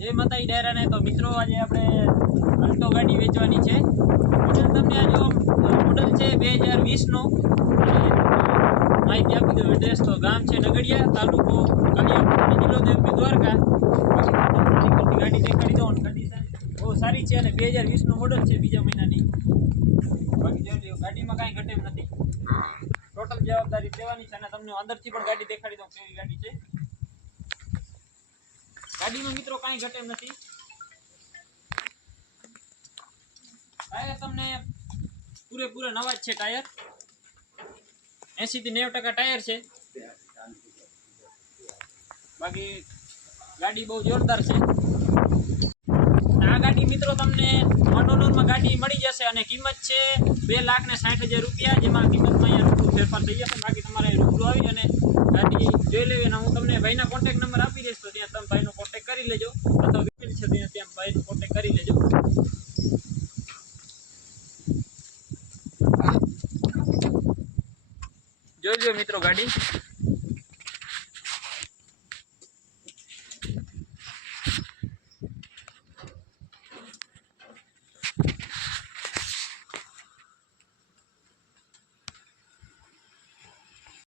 એ માતાજી ડાયરાને તો મિત્રો આજે આપણે અલ્ટો ગાડી વેચવાની છે. મોડલ તમને આ જો મોડલ છે 2020 નો. માહિતી આપી દઉં. એડ્રેસ તો ગામ છે નગડિયા, તાલુકો કાળિયા, જિલ્લો દેવભૂમિ દ્વારકા. ગાડી દેખાડી દો. કન્ડિશન બહુ સારી છે અને 2020 નો મોડલ છે, બીજા મહિનાની. બાકી જોજો ગાડીમાં કાંઈ ઘટે એમ નથી. ટોટલ જવાબદારી લેવાની છે અને તમને અંદરથી પણ ગાડી દેખાડી દઉં કેવી ગાડી છે. ગાડીમાં મિત્રો કાંઈ ઘટે એમ નથી. ટાયર તમને પૂરેપૂરા નવા જ છે. ટાયર 80 થી 90% ટાયર છે. બાકી ગાડી બહુ જોરદાર છે. આ ગાડી મિત્રો તમને મોનોલોનમાં ગાડી મળી જશે અને કિંમત છે 2,60,000 રૂપિયા, જેમાં કિંમતમાં અહીંયા રૂબરૂ ફેરફાર થઈ જશે. બાકી તમારે રૂબરૂ આવી અને ગાડી જોઈ લેવી. અને હું તમને ભાઈના કોન્ટેક્ટ નંબર આપી દઈશ, તો ત્યાં તમે ભાઈનો કોન્ટેક્ટ કરી લેજો, અથવા વિપીલ છે ત્યાં ભાઈનો કોન્ટેક્ટ કરી લેજો. જોઈ લો મિત્રો ગાડી.